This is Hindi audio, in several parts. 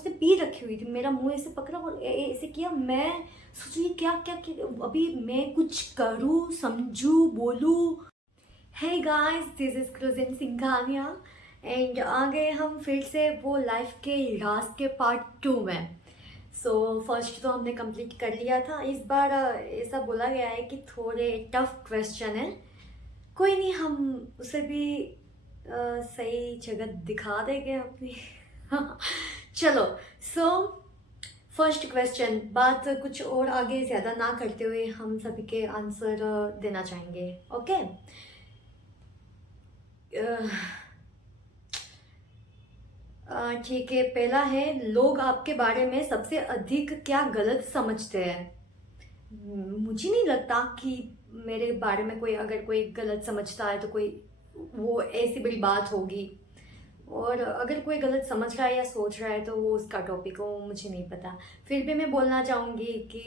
उसने पी रखी हुई थी, मेरा मुंह ऐसे पकड़ा और ऐसे किया। मैं सोच रही क्या क्या क्या, अभी मैं कुछ करूँ, समझूँ, बोलूँ। Hey guys, this is Kruzin Singhania and आ गए हम फिर से वो लाइफ के राज के पार्ट 2 में। सो फर्स्ट तो हमने कंप्लीट कर लिया था। इस बार ऐसा बोला गया है कि थोड़े टफ क्वेश्चन है। कोई नहीं, हम उसे भी सही जगह दिखा देंगे अपनी। चलो। सो फर्स्ट क्वेश्चन, बात कुछ और आगे ज़्यादा ना करते हुए हम सभी के आंसर देना चाहेंगे। ओके। ठीक है, पहला है, लोग आपके बारे में सबसे अधिक क्या गलत समझते हैं? मुझे नहीं लगता कि मेरे बारे में कोई अगर कोई गलत समझता है तो कोई वो ऐसी बड़ी बात होगी। और अगर कोई गलत समझ रहा है या सोच रहा है तो वो उसका टॉपिक हो, मुझे नहीं पता। फिर भी मैं बोलना चाहूँगी कि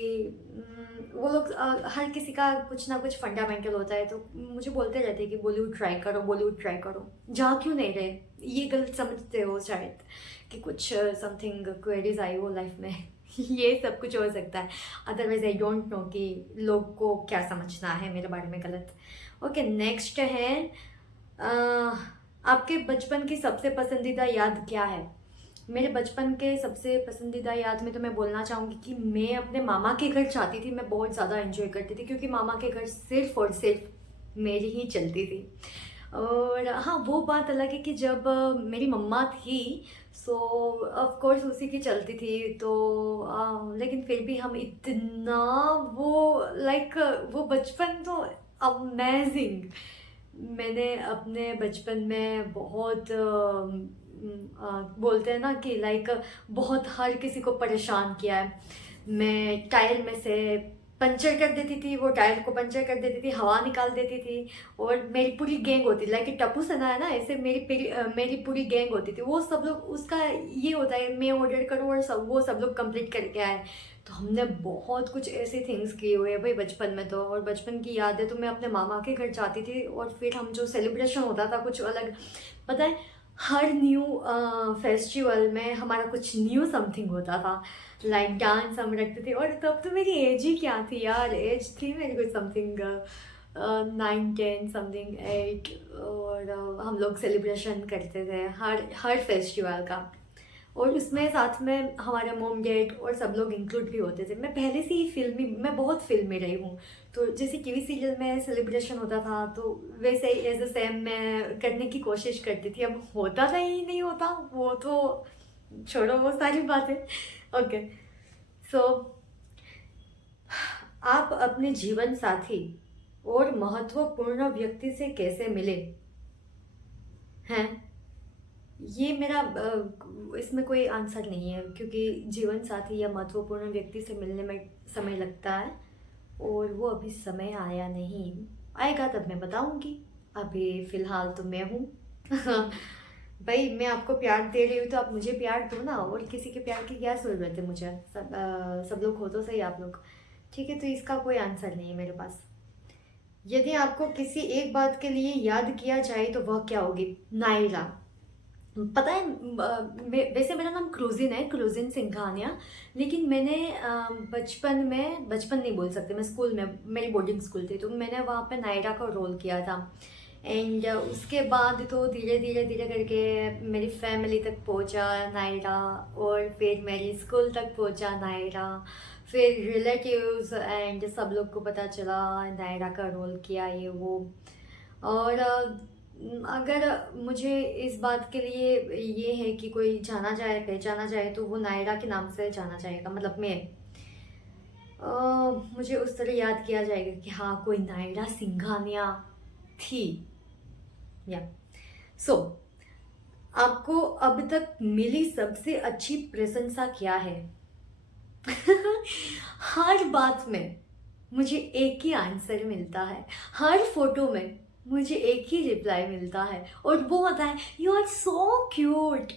वो लोग हर किसी का कुछ ना कुछ फंडामेंटल होता है, तो मुझे बोलते रहते हैं कि बॉलीवुड ट्राई करो, बॉलीवुड ट्राई करो। जा क्यों नहीं रहे? ये गलत समझते हो शायद कि कुछ समथिंग क्वेरीज आई हो लाइफ में। ये सब कुछ हो सकता है। अदरवाइज आई डोंट नो कि लोग को क्या समझना है मेरे बारे में गलत। ओके, नेक्स्ट है, आपके बचपन की सबसे पसंदीदा याद क्या है? मेरे बचपन के सबसे पसंदीदा याद में तो मैं बोलना चाहूँगी कि मैं अपने मामा के घर जाती थी। मैं बहुत ज़्यादा एंजॉय करती थी क्योंकि मामा के घर सिर्फ और सिर्फ मेरी ही चलती थी। और हाँ, वो बात अलग है कि जब मेरी मम्मा थी, सो ऑफ कोर्स उसी की चलती थी, तो लेकिन फिर भी हम इतना वो लाइक वो बचपन तो अमेजिंग। मैंने अपने बचपन में बहुत बोलते हैं ना कि लाइक बहुत हर किसी को परेशान किया है। मैं टायर में से पंचर कर देती थी, वो टायर को पंचर कर देती थी, हवा निकाल देती थी। और मेरी पूरी गैंग होती, लाइक टप्पू सेना है ना, ऐसे मेरी पूरी गैंग होती थी। वो सब लोग, उसका ये होता है मैं ऑर्डर करूँ और वो सब लोग कंप्लीट करके आए। तो हमने बहुत कुछ ऐसे थिंग्स किए हुए हैं भाई बचपन में तो। और बचपन की याद है तो मैं अपने मामा के घर जाती थी और फिर हम जो सेलिब्रेशन होता था कुछ अलग, पता है, हर न्यू फेस्टिवल में हमारा कुछ न्यू समथिंग होता था। लाइक डांस हम रखते थे। और तब तो मेरी एज ही क्या थी यार, एज थी मेरी कुछ समथिंग 9 10 समथिंग 8। और हम लोग सेलिब्रेशन करते थे हर फेस्टिवल का। और उसमें साथ में हमारे मॉम डैड और सब लोग इंक्लूड भी होते थे। मैं पहले से ही मैं बहुत फिल्मी रही हूँ। तो जैसे टीवी सीरियल में सेलिब्रेशन होता था तो वैसे ही एज अ सेम मैं करने की कोशिश करती थी। अब होता था ही नहीं होता, वो तो छोड़ो वो सारी बातें। ओके। सो आप अपने जीवन साथी और महत्वपूर्ण व्यक्ति से कैसे मिले हैं? ये मेरा इसमें कोई आंसर नहीं है क्योंकि जीवन साथी या महत्वपूर्ण व्यक्ति से मिलने में समय लगता है और वो अभी समय आया नहीं। आएगा तब मैं बताऊंगी। अभी फिलहाल तो मैं हूँ। भाई मैं आपको प्यार दे रही हूँ तो आप मुझे प्यार दो ना, और किसी के प्यार की क्या ज़रूरत है मुझे? सब लोग हो तो सही आप लोग। ठीक है, तो इसका कोई आंसर नहीं है मेरे पास। यदि आपको किसी एक बात के लिए याद किया जाए तो वह क्या होगी? नायरा। पता है, वैसे मेरा नाम क्रूजिन है, क्रूजिन सिंघानिया। लेकिन मैंने बचपन नहीं बोल सकते, मैं स्कूल में, मेरी बोर्डिंग स्कूल थी तो मैंने वहाँ पे नायरा का रोल किया था। एंड उसके बाद तो धीरे धीरे धीरे करके मेरी फैमिली तक पहुँचा नायरा, और फिर मेरी स्कूल तक पहुँचा नायरा, फिर रिलेटिव्स एंड सब लोग को पता चला नायरा का रोल किया ये वो। और अगर मुझे इस बात के लिए ये है कि कोई जाना जाए, पहचाना जाए, तो वो नायरा के नाम से जाना जाएगा। मतलब मैं मुझे उस तरह याद किया जाएगा कि हाँ, कोई नायरा सिंघानिया थी। या सो आपको अब तक मिली सबसे अच्छी प्रशंसा क्या है? हर बात में मुझे एक ही आंसर मिलता है, हर फोटो में मुझे एक ही रिप्लाई मिलता है, और वो होता है यू आर सो क्यूट।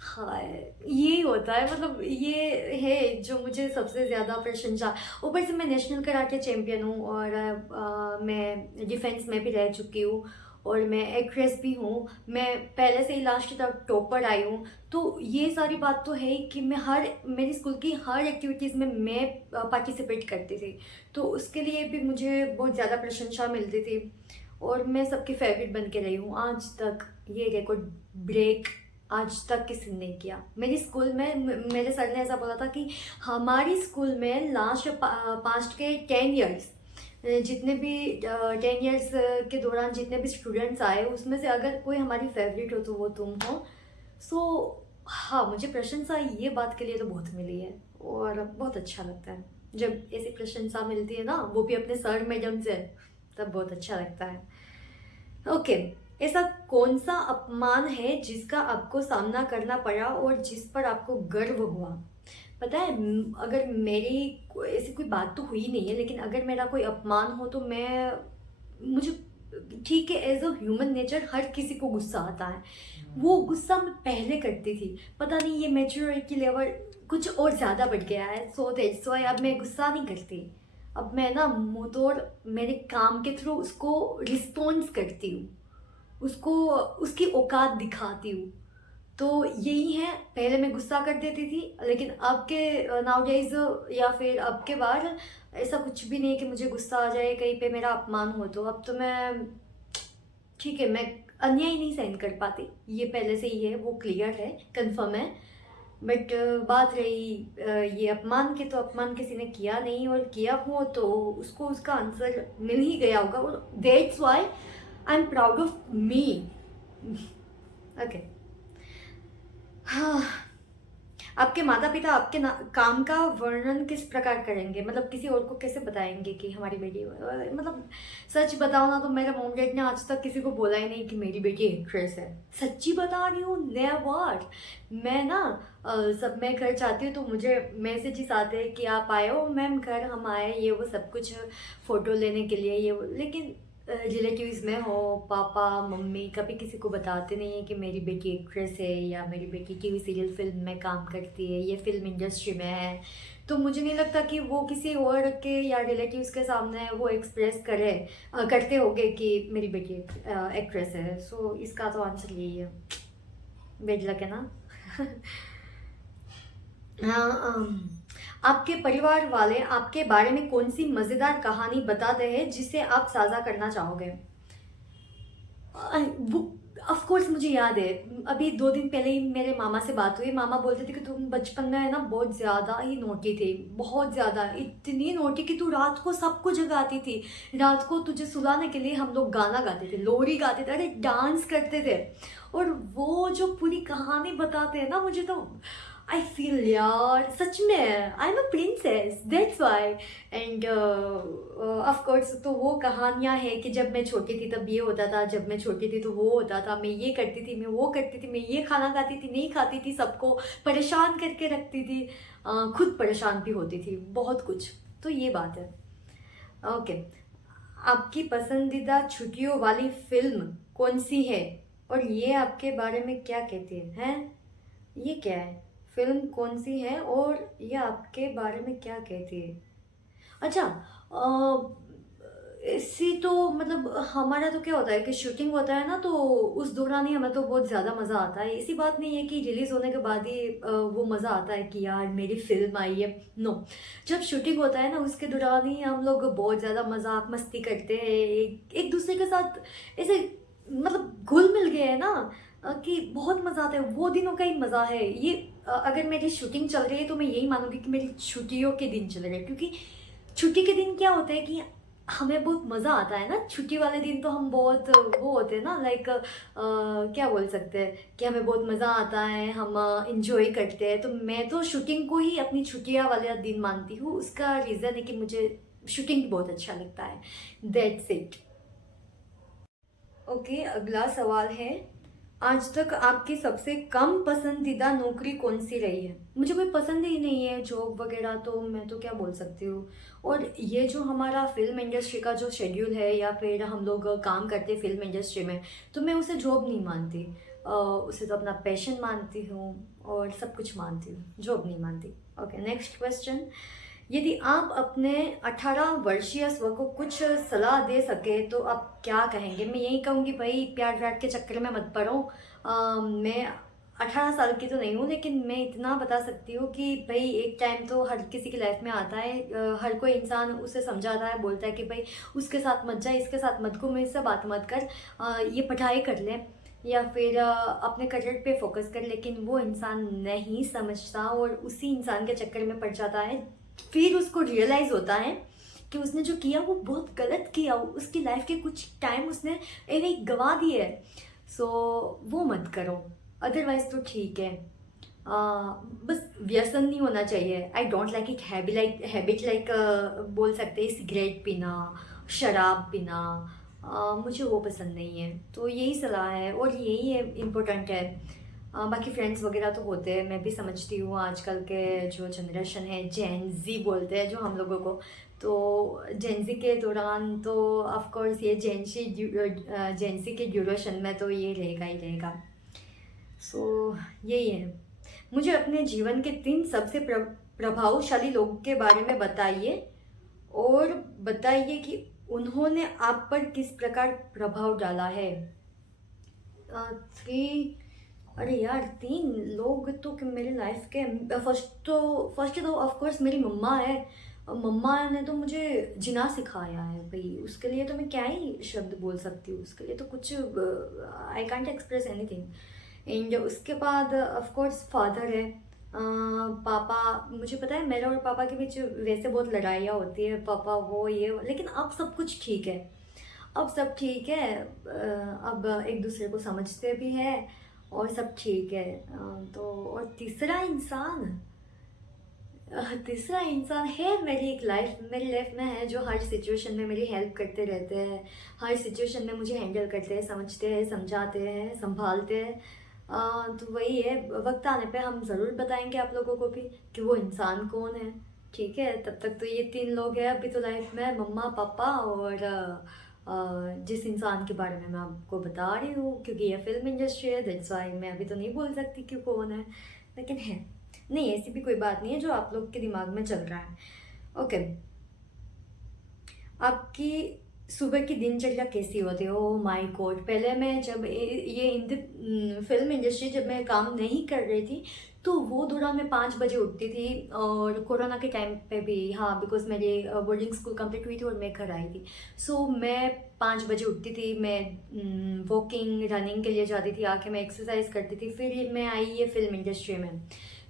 हाँ, ये होता है, मतलब ये है जो मुझे सबसे ज़्यादा प्रशंसा। ऊपर से मैं नेशनल कराटे चैंपियन हूँ और मैं डिफेंस में भी रह चुकी हूँ। और मैं एक्ट्रेस भी हूँ, मैं पहले से ही लास्ट तक टॉपर आई हूँ। तो ये सारी बात तो है ही कि मैं मेरी स्कूल की हर एक्टिविटीज़ में मैं पार्टिसिपेट करती थी। तो उसके लिए भी मुझे बहुत ज़्यादा प्रशंसा मिलती थी और मैं सबकी फेवरेट बन के रही हूँ आज तक। ये रिकॉर्ड ब्रेक आज तक किसी ने नहीं किया। मेरी स्कूल में मेरे सर ने ऐसा बोला था कि हमारी स्कूल में लास्ट पास्ट के 10 ईयर्स, जितने भी 10 ईयर्स के दौरान जितने भी स्टूडेंट्स आए उसमें से अगर कोई हमारी फेवरेट हो तो वो तुम हो। सो हाँ, मुझे प्रशंसा ये बात के लिए तो बहुत मिली है और बहुत अच्छा लगता है जब ऐसी प्रशंसा मिलती है ना, वो भी अपने सर मैडम से, तब बहुत अच्छा लगता है। ओके, ऐसा कौन सा अपमान है जिसका आपको सामना करना पड़ा और जिस पर आपको गर्व हुआ? पता है, अगर मेरी ऐसी कोई बात तो हुई नहीं है, लेकिन अगर मेरा कोई अपमान हो तो मुझे ठीक है, एज अ ह्यूमन नेचर हर किसी को गुस्सा आता है। वो गुस्सा मैं पहले करती थी, पता नहीं ये मैच्योरिटी लेवल कुछ और ज़्यादा बढ़ गया है, सो दैट्स व्हाई अब मैं गुस्सा नहीं करती। अब मैं ना मुंह तोड़ मेरे काम के थ्रू उसको रिस्पॉन्स करती हूँ, उसको उसकी औकात दिखाती हूँ। तो यही है, पहले मैं गुस्सा कर देती थी, लेकिन अब के नाउडेज या फिर अब के बार ऐसा कुछ भी नहीं है कि मुझे गुस्सा आ जाए कहीं पे मेरा अपमान हो। तो अब तो मैं ठीक है, मैं अन्याय नहीं सहन कर पाती, ये पहले से ही है, वो क्लियर है, कंफर्म है। बट बात रही ये अपमान की, तो अपमान किसी ने किया नहीं, और किया हो तो उसको उसका आंसर मिल ही गया होगा, और that's why I am proud of me. Okay, हाँ, आपके माता पिता आपके काम का वर्णन किस प्रकार करेंगे, मतलब किसी और को कैसे बताएंगे कि हमारी बेटी, मतलब सच बताओ ना तो मेरे मॉम डैड ने आज तक किसी को बोला ही नहीं कि मेरी बेटी एक्ट्रेस है। सच्ची बता रही हूँ, नेवर। मैं ना सब मैं घर जाती हूँ तो मुझे मैसेजेस आते हैं कि आप आए हो मैम घर, हम आए, ये वो सब कुछ, फ़ोटो लेने के लिए ये वो। लेकिन रिलेटिव्स में हो, पापा मम्मी कभी किसी को बताते नहीं है कि मेरी बेटी एक्ट्रेस है या मेरी बेटी टीवी सीरियल फिल्म में काम करती है, ये फिल्म इंडस्ट्री में है। तो मुझे नहीं लगता कि वो किसी और के या रिलेटिव्स के सामने वो एक्सप्रेस करते होंगे कि मेरी बेटी एक्ट्रेस है। सो इसका तो आंसर यही है, बेड लक है ना। हाँ, आपके परिवार वाले आपके बारे में कौन सी मज़ेदार कहानी बताते हैं जिसे आप साझा करना चाहोगे? वो ऑफ कोर्स मुझे याद है, अभी 2 दिन पहले ही मेरे मामा से बात हुई। मामा बोलते थे कि तुम बचपन में है ना बहुत ज़्यादा ही नोटी थी, बहुत ज़्यादा, इतनी नोटी कि तू रात को सबको जगाती थी। रात को तुझे सुलाने के लिए हम लोग गाना गाते थे, लोरी गाते थे, अरे डांस करते थे। और वो जो पूरी कहानी बताते हैं ना, मुझे तो आई फील यार सच में I am a princess, that's why. End of course तो वो कहानियाँ हैं कि जब मैं छोटी थी तब ये होता था, जब मैं छोटी थी तो वो होता था, मैं ये करती थी, मैं वो करती थी, मैं ये खाना खाती थी, नहीं खाती थी, सबको परेशान करके रखती थी, खुद परेशान भी होती थी, बहुत कुछ। तो ये बात है। ओके, आपकी पसंदीदा छुट्टियों वाली फिल्म कौन सी है और ये आपके बारे में क्या कहती है? हैं? ये क्या है? फिल्म कौन सी है और ये आपके बारे में क्या कहती है? अच्छा, इसी तो मतलब हमारा तो क्या होता है कि शूटिंग होता है ना, तो उस दौरान ही हमें तो बहुत ज़्यादा मज़ा आता है। ऐसी बात नहीं है कि रिलीज़ होने के बाद ही वो मज़ा आता है कि यार मेरी फिल्म आई है, नो। जब शूटिंग होता है ना उसके दौरान ही हम लोग बहुत ज़्यादा मजाक मस्ती करते हैं, एक दूसरे के साथ ऐसे, मतलब घुल मिल गए हैं ना, कि बहुत मज़ा आता है। वो दिनों का ही मज़ा है ये। अगर मेरी शूटिंग चल रही है तो मैं यही मानूंगी कि मेरी छुट्टियों के दिन चल रहे हैं, क्योंकि छुट्टी के दिन क्या होता है कि हमें बहुत मज़ा आता है ना। छुट्टी वाले दिन तो हम बहुत वो होते हैं ना, लाइक क्या बोल सकते हैं कि हमें बहुत मज़ा आता है, हम इंजॉय करते हैं। तो मैं तो शूटिंग को ही अपनी छुट्टियाँ वाले दिन मानती हूँ। उसका रीज़न है कि मुझे शूटिंग बहुत अच्छा लगता है, दैट्स इट। ओके, अगला सवाल है, आज तक आपकी सबसे कम पसंदीदा नौकरी कौन सी रही है? मुझे कोई पसंद ही नहीं है जॉब वगैरह, तो मैं तो क्या बोल सकती हूँ। और ये जो हमारा फिल्म इंडस्ट्री का जो शेड्यूल है या फिर हम लोग काम करते हैं फिल्म इंडस्ट्री में, तो मैं उसे जॉब नहीं मानती। उसे तो अपना पैशन मानती हूँ और सब कुछ मानती हूँ, जॉब नहीं मानती। ओके, नेक्स्ट क्वेश्चन, यदि आप अपने 18 वर्षीय स्व को कुछ सलाह दे सके तो आप क्या कहेंगे? मैं यही कहूँगी भाई प्यार व्यार के चक्कर में मत पड़ो। मैं 18 साल की तो नहीं हूँ, लेकिन मैं इतना बता सकती हूँ कि भाई एक टाइम तो हर किसी की लाइफ में आता है। हर कोई इंसान उसे समझाता है, बोलता है कि भाई उसके साथ मत जा, इसके साथ मत घूम, इससे बात मत कर, ये पढ़ाई कर ले या फिर अपने करियर पे फोकस कर। लेकिन वो इंसान नहीं समझता और उसी इंसान के चक्कर में पड़ जाता है। फिर उसको रियलाइज़ होता है कि उसने जो किया वो बहुत गलत किया, उसकी लाइफ के कुछ टाइम उसने ऐसे ही गंवा दिए। सो वो मत करो, अदरवाइज तो ठीक है। बस व्यसन नहीं होना चाहिए। I don't like it habit like बोल सकते हैं सिगरेट पीना, शराब पीना, मुझे वो पसंद नहीं है। तो यही सलाह है और यही है इम्पोर्टेंट है। बाकी फ्रेंड्स वगैरह तो होते हैं, मैं भी समझती हूँ आजकल के जो जनरेशन है, जेन ज़ी बोलते हैं जो हम लोगों को। तो जेन ज़ी के दौरान तो ऑफ कोर्स ये जेन ज़ी के ड्यूरेशन में तो ये रहेगा ही रहेगा। सो यही है। मुझे अपने जीवन के 3 सबसे प्रभावशाली लोगों के बारे में बताइए और बताइए कि उन्होंने आप पर किस प्रकार प्रभाव डाला है। 3, अरे यार 3 लोग तो कि मेरी लाइफ के फर्स्ट तो ऑफ कोर्स मेरी मम्मा है। मम्मा ने तो मुझे जीना सिखाया है भाई, उसके लिए तो मैं क्या ही शब्द बोल सकती हूँ, उसके लिए तो कुछ I can't express anything. And उसके बाद ऑफ कोर्स फादर है। पापा, मुझे पता है मेरे और पापा के बीच वैसे बहुत लड़ाइयाँ होती है, पापा वो ये लेकिन अब सब कुछ ठीक है। अब सब ठीक है। अब एक दूसरे को समझते भी हैं और सब ठीक है। तो और तीसरा इंसान है मेरी लाइफ में है जो हर सिचुएशन में मेरी हेल्प करते रहते हैं, हर सिचुएशन में मुझे हैंडल करते हैं, समझते हैं, समझाते हैं, संभालते हैं। तो वही है, वक्त आने पे हम ज़रूर बताएंगे आप लोगों को भी कि वो इंसान कौन है। ठीक है, तब तक तो ये 3 लोग हैं अभी तो लाइफ में, मम्मा पापा और जिस इंसान के बारे में मैं आपको बता रही हूँ, क्योंकि ये फिल्म इंडस्ट्री है, दैट्स वाई मैं अभी तो नहीं बोल सकती कि कौन है, लेकिन है। नहीं, ऐसी भी कोई बात नहीं है जो आप लोग के दिमाग में चल रहा है। ओके, आपकी सुबह की दिनचर्या कैसी होती है? ओह माय गॉड, पहले मैं जब ये इन फिल्म इंडस्ट्री जब मैं काम नहीं कर रही थी तो वो दौरान मैं 5 बजे उठती थी, और कोरोना के टाइम पे भी, हाँ, बिकॉज मेरी बोर्डिंग स्कूल कंप्लीट हुई थी और मैं घर आई थी। सो मैं 5 बजे उठती थी, मैं वॉकिंग रनिंग के लिए जाती थी, आके मैं एक्सरसाइज करती थी, फिर मैं आई ये फिल्म इंडस्ट्री में।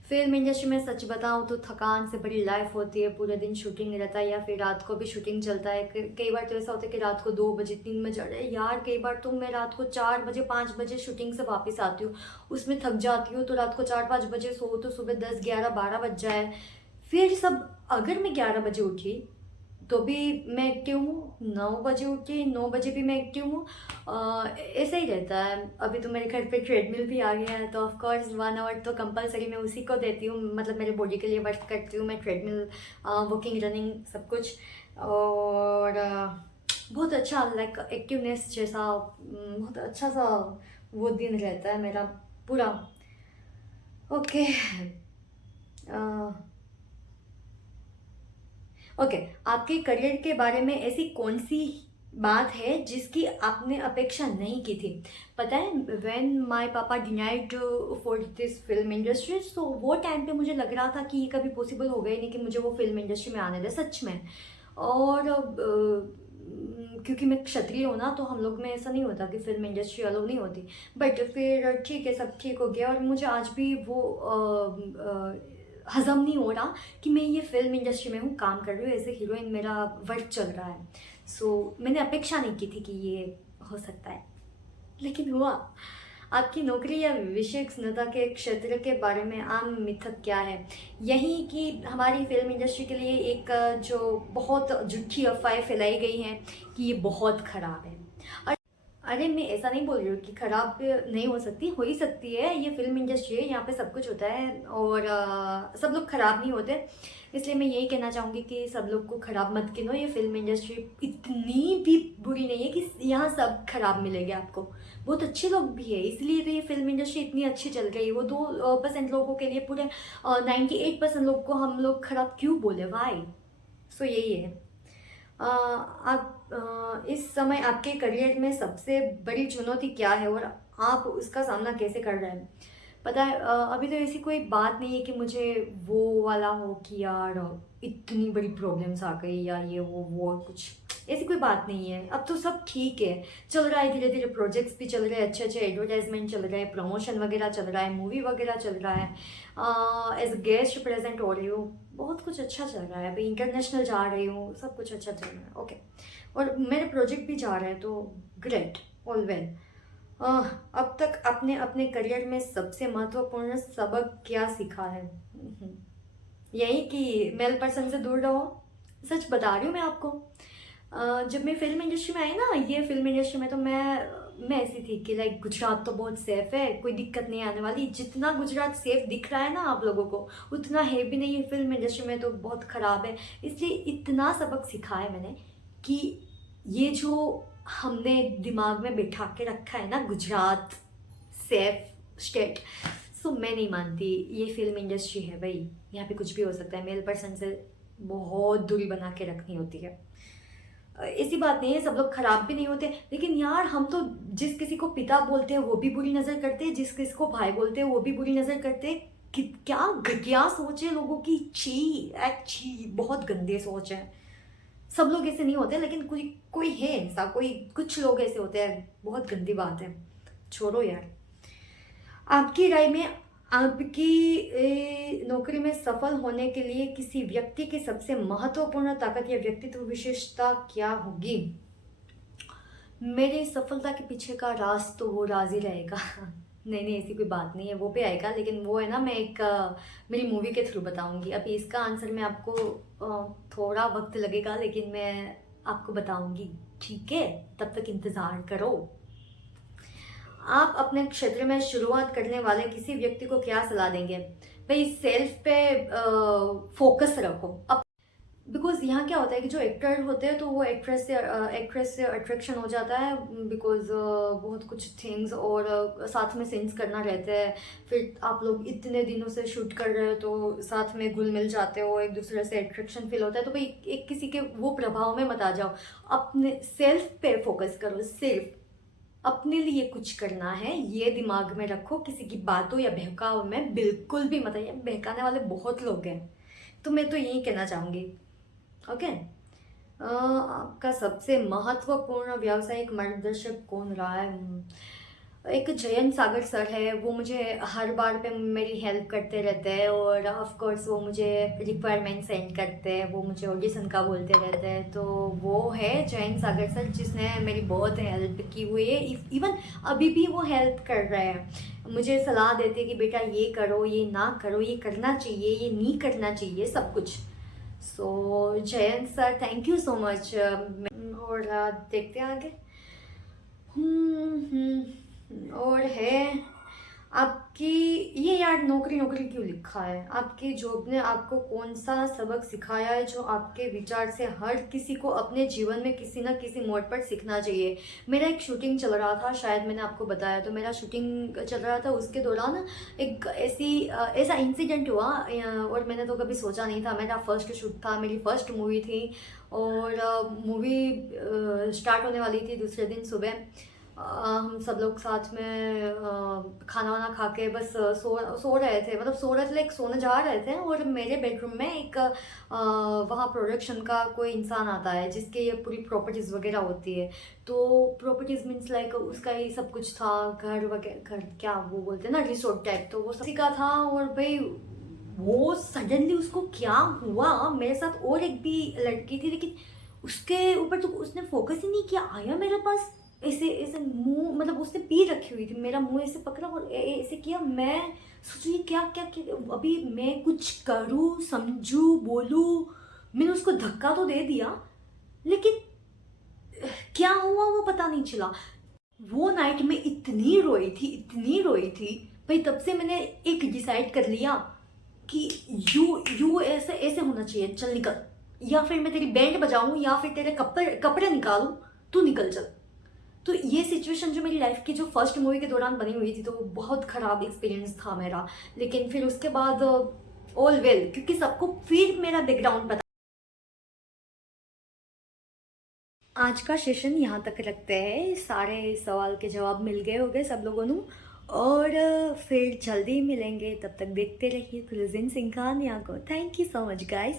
फिल्म इंडस्ट्री में सच बताऊं तो थकान से भरी लाइफ होती है, पूरे दिन शूटिंग रहता है या फिर रात को भी शूटिंग चलता है। कई बार तो ऐसा होता है कि रात को 2 बजे 3 बजे, अरे यार कई बार तो मैं रात को 4 बजे 5 बजे शूटिंग से वापस आती हूँ, उसमें थक जाती हूँ, तो रात को 4-5 बजे सो तो सुबह 10-11-12 बज जाए। फिर सब, अगर मैं 11 बजे उठी तो भी मैं एक्टिव हूँ, 9 बजे उठी 9 बजे भी मैं एक्टिव हूँ। ऐसा ही रहता है। अभी तो मेरे घर पे ट्रेडमिल भी आ गया है, तो ऑफ कोर्स 1 आवर तो कंपलसरी मैं उसी को देती हूँ, मतलब मेरे बॉडी के लिए वर्क करती हूँ मैं, ट्रेडमिल, वॉकिंग, रनिंग, सब कुछ। और बहुत अच्छा लाइक एक्टिवनेस जैसा, बहुत अच्छा सा वो दिन रहता है मेरा पूरा। ओके, ओके, आपके करियर के बारे में ऐसी कौन सी बात है जिसकी आपने अपेक्षा नहीं की थी? पता है, व्हेन माय पापा denied for this film industry, तो वो टाइम पे मुझे लग रहा था कि ये कभी पॉसिबल होगा ही नहीं कि मुझे वो फिल्म इंडस्ट्री में आने दे, सच में। और क्योंकि मैं क्षत्रिय हूँ ना, तो हम लोग में ऐसा नहीं होता कि फिल्म इंडस्ट्री अलो नहीं होती। बट फिर ठीक है, सब ठीक हो गया और मुझे आज भी वो हज़म नहीं हो रहा कि मैं ये फिल्म इंडस्ट्री में हूँ, काम कर रही हूँ, एज ए हीरोइन मेरा वर्क चल रहा है। सो मैंने अपेक्षा नहीं की थी कि ये हो सकता है, लेकिन हुआ। आपकी नौकरी या विषय स्नातक के क्षेत्र के बारे में आम मिथक क्या है? यही कि हमारी फिल्म इंडस्ट्री के लिए एक जो बहुत झूठी अफवाहें फैलाई गई हैं कि ये बहुत ख़राब है। अरे मैं ऐसा नहीं बोल रही हूँ कि खराब नहीं हो सकती, हो ही सकती है। ये फिल्म इंडस्ट्री है, यहाँ पे सब कुछ होता है और सब लोग खराब नहीं होते। इसलिए मैं यही कहना चाहूँगी कि सब लोग को खराब मत गिनो। ये फिल्म इंडस्ट्री इतनी भी बुरी नहीं है कि यहाँ सब खराब मिलेंगे आपको। बहुत अच्छे लोग भी है, इसलिए तो ये फिल्म इंडस्ट्री इतनी अच्छी चल रही है। वो 2% लोगों के लिए पूरे 98% लोग को हम लोग खराब क्यों बोले, वाई? सो यही है। आप इस समय आपके करियर में सबसे बड़ी चुनौती क्या है और आप उसका सामना कैसे कर रहे हैं? पता है, अभी तो ऐसी कोई बात नहीं है कि मुझे वो वाला हो कि यार इतनी बड़ी प्रॉब्लम्स आ गई या ये वो कुछ, ऐसी कोई बात नहीं है। अब तो सब ठीक है, चल रहा है धीरे धीरे। प्रोजेक्ट्स भी चल रहे हैं, अच्छे अच्छे एडवर्टाइजमेंट चल रहे हैं, प्रमोशन वगैरह चल रहा है, मूवी वगैरह चल रहा है, एज गेस्ट प्रेजेंट हो रही हूँ, बहुत कुछ अच्छा चल रहा है। अभी इंटरनेशनल जा रही हूँ, सब कुछ अच्छा चल रहा है। ओके, और मेरे प्रोजेक्ट भी जा रहे हैं, तो ग्रेट, ऑल वेल। अब तक आपने अपने करियर में सबसे महत्वपूर्ण सबक क्या सीखा है? यही कि मेल पर्सन से दूर रहो। सच बता रही हूँ मैं आपको। जब मैं फिल्म इंडस्ट्री में आई ना, ये फिल्म इंडस्ट्री में, तो मैं ऐसी थी कि लाइक गुजरात तो बहुत सेफ है, कोई दिक्कत नहीं आने वाली। जितना गुजरात सेफ दिख रहा है ना आप लोगों को, उतना है भी नहीं है। फिल्म इंडस्ट्री में तो बहुत ख़राब है। इसलिए इतना सबक सीखा है मैंने कि ये जो हमने दिमाग में बिठा के रखा है ना, गुजरात सेफ स्टेट, सो मैं नहीं मानती। ये फिल्म इंडस्ट्री है भाई, यहाँ पे कुछ भी हो सकता है। मेल पर्सन से बहुत दूरी बना के रखनी होती है। ऐसी बात नहीं है, सब लोग खराब भी नहीं होते, लेकिन यार हम तो जिस किसी को पिता बोलते हैं वो भी बुरी नज़र करते हैं, जिस किसी को भाई बोलते हैं वो भी बुरी नज़र करते हैं। क्या घटिया सोच है लोगों की, छी, बहुत गंदे सोच है। सब लोग ऐसे नहीं होते, लेकिन कोई कोई है ऐसा, कोई कुछ लोग ऐसे होते हैं, बहुत गंदी बात है। छोड़ो यार। आपकी राय में आपकी नौकरी में सफल होने के लिए किसी व्यक्ति की सबसे महत्वपूर्ण ताकत या व्यक्तित्व विशेषता क्या होगी? मेरी सफलता के पीछे का राज तो वो राज ही रहेगा। नहीं नहीं, ऐसी कोई बात नहीं है, वो भी आएगा, लेकिन वो है ना, मैं एक मेरी मूवी के थ्रू बताऊंगी। अभी इसका आंसर मैं आपको थोड़ा वक्त लगेगा, लेकिन मैं आपको बताऊंगी, ठीक है? तब तक इंतज़ार करो। आप अपने क्षेत्र में शुरुआत करने वाले किसी व्यक्ति को क्या सलाह देंगे? भाई सेल्फ पे फोकस रखो। अब बिकॉज यहाँ क्या होता है कि जो एक्टर होते हैं तो वो एक्ट्रेस से अट्रैक्शन हो जाता है, बिकॉज बहुत कुछ थिंग्स और साथ में सीन्स करना रहता है। फिर आप लोग इतने दिनों से शूट कर रहे हो तो साथ में घुल मिल जाते हो, एक दूसरे से अट्रैक्शन फील होता है। तो भाई एक किसी के वो प्रभाव में मत आ जाओ, अपने सेल्फ पे फोकस करो। सिर्फ अपने लिए कुछ करना है, ये दिमाग में रखो। किसी की बातों या बहकाव में बिल्कुल भी मत आइए, बहकाने वाले बहुत लोग हैं। तो मैं तो यही कहना चाहूँगी। ओके, आपका सबसे महत्वपूर्ण व्यावसायिक मार्गदर्शक कौन रहा है? एक जयंत सागर सर है, वो मुझे हर बार पे मेरी हेल्प करते रहते हैं और ऑफ कोर्स वो मुझे रिक्वायरमेंट सेंड करते हैं, वो मुझे ऑडिशन का बोलते रहते हैं। तो वो है जयंत सागर सर, जिसने मेरी बहुत हेल्प की हुई है। इवन अभी भी वो हेल्प कर रहे हैं, मुझे सलाह देते हैं कि बेटा ये करो, ये ना करो, ये करना चाहिए, ये नहीं करना चाहिए, सब कुछ। So Jayant sir, thank you so much. और देखते हैं आगे। और है आपकी, ये यार नौकरी नौकरी क्यों लिखा है? आपकी जॉब ने आपको कौन सा सबक सिखाया है जो आपके विचार से हर किसी को अपने जीवन में किसी ना किसी मोड़ पर सीखना चाहिए? मेरा एक शूटिंग चल रहा था, शायद मैंने आपको बताया, तो मेरा शूटिंग चल रहा था, उसके दौरान एक ऐसा इंसिडेंट हुआ और मैंने तो कभी सोचा नहीं था। मेरा फर्स्ट शूट था, मेरी फर्स्ट मूवी थी और मूवी स्टार्ट होने वाली थी दूसरे दिन सुबह। हम सब लोग साथ में खाना वाना खा के बस सो रहे थे, मतलब सो रहे थे, लाइक सोने जा रहे थे। और मेरे बेडरूम में एक वहाँ प्रोडक्शन का कोई इंसान आता है जिसके ये पूरी प्रॉपर्टीज़ वगैरह होती है। तो प्रॉपर्टीज़ मीन्स लाइक उसका ही सब कुछ था, घर वगैरह, घर क्या वो बोलते हैं ना, रिसोर्ट टाइप, तो वो सभी का था। और भाई वो सडनली उसको क्या हुआ, मेरे साथ और एक भी लड़की थी, लेकिन उसके ऊपर तो उसने फोकस ही नहीं किया। आया मेरे पास, ऐसे ऐसे मुंह, मतलब उसने पी रखी हुई थी, मेरा मुंह ऐसे पकड़ा और ऐसे किया। मैं सोचू ये क्या क्या क्या, अभी मैं कुछ करूँ, समझू, बोलूँ? मैंने उसको धक्का तो दे दिया, लेकिन क्या हुआ वो पता नहीं चला। वो नाइट में इतनी रोई थी भाई। तब से मैंने एक डिसाइड कर लिया कि यू यू ऐसे ऐसे होना चाहिए, चल निकल। या फिर मैं तेरी बैंड बजाऊं या फिर तेरे कपड़े कपड़े निकालूं, तू निकल चल। तो ये सिचुएशन जो मेरी लाइफ की जो फर्स्ट मूवी के दौरान बनी हुई थी, तो वो बहुत ख़राब एक्सपीरियंस था मेरा। लेकिन फिर उसके बाद ऑल वेल, क्योंकि सबको फिर मेरा बैकग्राउंड पता। आज का सेशन यहाँ तक रखते हैं। सारे सवाल के जवाब मिल गए होंगे सब लोगों को। और फिर जल्दी मिलेंगे, तब तक देखते रहिए क्रूजिंग सिंघानिया को। Thank you so much guys.